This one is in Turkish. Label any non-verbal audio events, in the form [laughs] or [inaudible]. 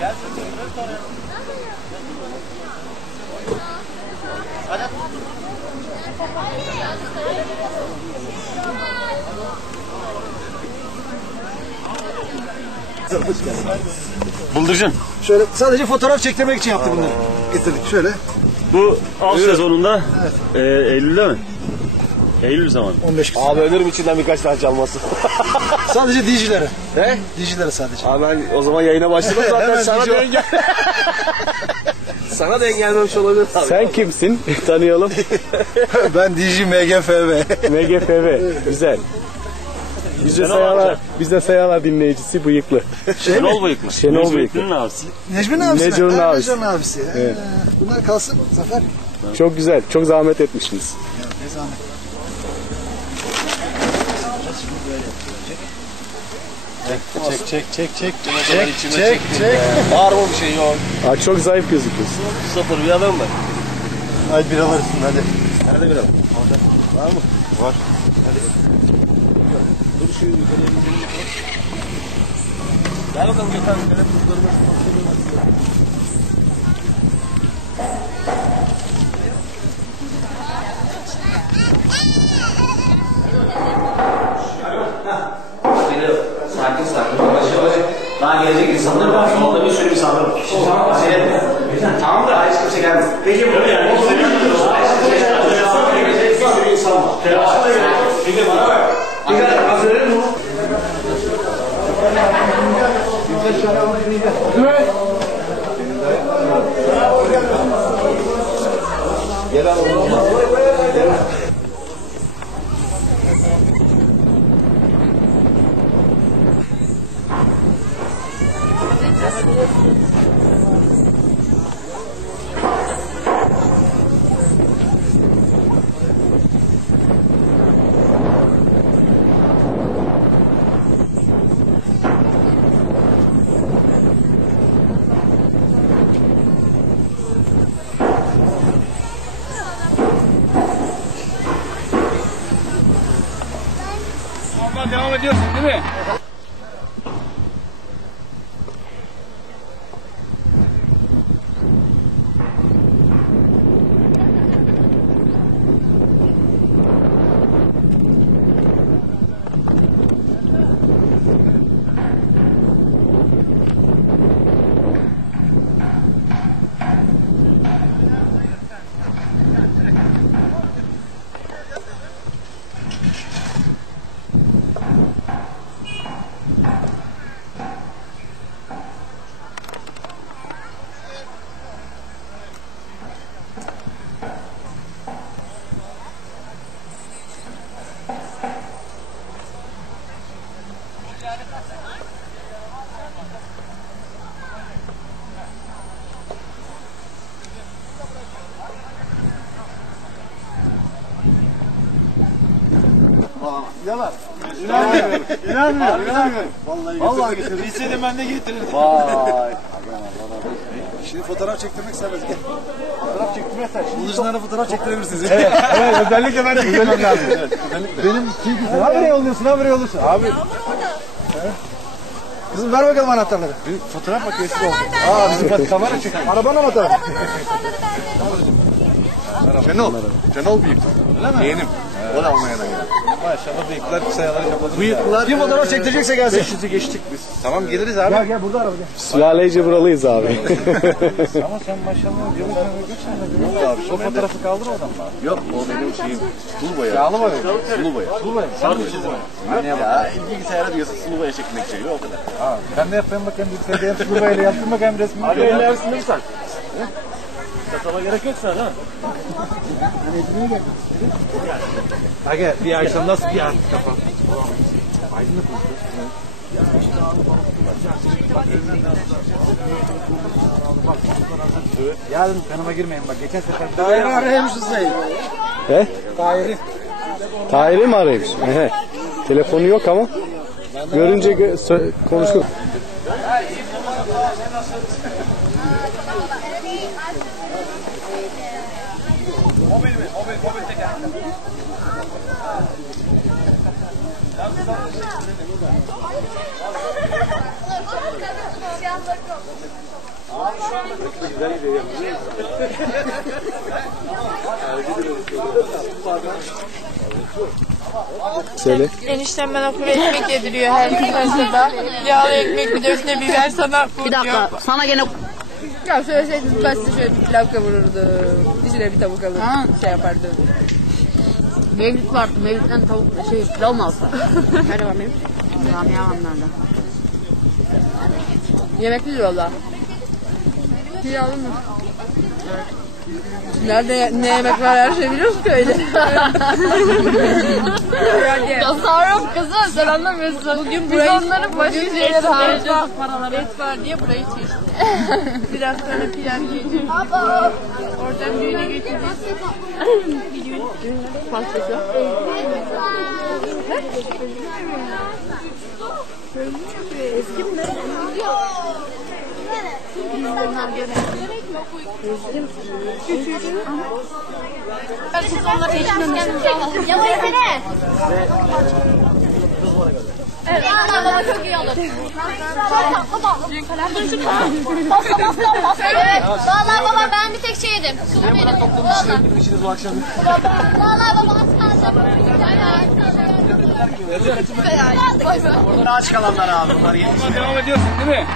Gel. sen de Buldurcan. Şöyle sadece fotoğraf çektirmek için yaptık bunları. Getirdik şöyle. Bu av sezonunda e, Eylül'de mi? Eylül zaman. 15 gün. Abi ölürüm içinden birkaç tane çalması. [laughs] Sadece DJ'lere. He? DJ'lere sadece. Abi ben o zaman yayına başladım [laughs] zaten Hemen sana diyeceğim. da engel. [laughs] sana da engellemiş olabilir abi. Sen kimsin? Tanıyalım. ben DJ MGFV. MGFV. Güzel. Biz de Şenol Sayalar, amca. biz de Sayalar dinleyicisi bıyıklı. Şenol Bıyıklı. Şenol Necmi Bıyıklı. Bıyıklı'nın abisi. Necmi'nin abisi. mi? Neco'nun Ha, abisi. Neco'nun abisi. Evet. Ha, Bunlar kalsın Zafer. Çok güzel. Çok zahmet etmişsiniz. Ne zahmet. Çek çek çek çek. Çek çek çek. Var mı bir şey yok. Aa, çok zayıf gözüküyorsun. Sıfır bir adam mı? Hadi bir alırsın hadi. Nerede bir adam? Var mı? Var. Dur şu gidelim. Gel bakalım Gökhan. Gel bakalım. Sakin sakin. Yavaş yavaş. Daha gelecek insanlar var. Yalan. İnanmıyorum. İnanmıyorum. İnanmıyorum. Vallahi, Vallahi getirdim. Bilseydim ben de getirirdim. Vay. Şimdi fotoğraf çektirmek serbest. Gel. Fotoğraf çektirmek serbest. Bulucularla fotoğraf çektirebilirsiniz. Evet. Evet özellikle ben de [laughs] gitmem lazım. Benim kim Ne haberi yolluyorsun? Ne haberi yolluyorsun? Abi. Kızım ver bakalım anahtarları. Bir fotoğraf makinesi oldu. Aa bizim kamera çekiyor. Arabanın anahtarı. Şenol. Şenol büyük. Öyle mi? Yeğenim. O da Almanya'dan geldi. Maşallah bıyıklar sayıları kapadı. Bıyıklar. Kim fotoğraf çektirecekse gelsin. 500'ü geçtik biz. Tamam geliriz abi. Gel gel burada araba gel. Sülaleyce buralıyız abi. [laughs] Ama sen maşallah ömrü geçen Yok abi. O fotoğrafı kaldır oradan bari. Yok o benim şeyim. Sulu boya. Yağlı mı? Sulu boya. Dur bakayım. Sen mi çizdin? Ya bilgisayara diyorsun sulu boya çekmek şey o kadar. Ben de yapayım bakayım. Bir PDF sulubayla yaptım bakayım resmini. Hadi Ellersinde mi sen? Kasaba gerek yok sana değil mi? Aga bir akşam nasıl bir artık kafa? Aydınlık mı? Yarın kanıma girmeyin bak geçen sefer daire araymışsın sen. He? Daire. Tahir'i mi araymış? He. Telefonu yok ama. Görünce gö- sö- konuştuk. Söyle. Eniştem bana kuru ekmek yediriyor her defasında. Yağlı ekmek bir de üstüne biber sana Bir dakika sana gene Ya söyleseydiniz ben size şöyle bir pilav kavururdum. İçine bir tavuk alır. Ha. Şey yapardım. mevlüt vardı. Mevlütten tavuk şey pilav mı alsa? [laughs] Nerede var benim? Ramya Hanımlar'da. Yemekli valla. Pilavlı mı? Nerede ne yemek var her şey biliyoruz ki öyle. [laughs] yani, Tasarruf kızım sen anlamıyorsun. bugün Biz burayı, onları başka bugün şeylere et var, harcayacağız et var diye burayı çeşitli. [laughs] Biraz sonra pilav yiyeceğiz. Oradan düğüne geçeceğiz. Pastası. Evet. Ya baba çok iyi olur. Çok tatlı tatlı. Dur şu pasta pasta pasta. Evet. Vallahi baba ben bir tek şey yedim. Sulu benim. İşiniz bu akşam. Vallahi baba az kaldı. Aç kalanlar abi bunlar. Devam ediyorsun değil mi?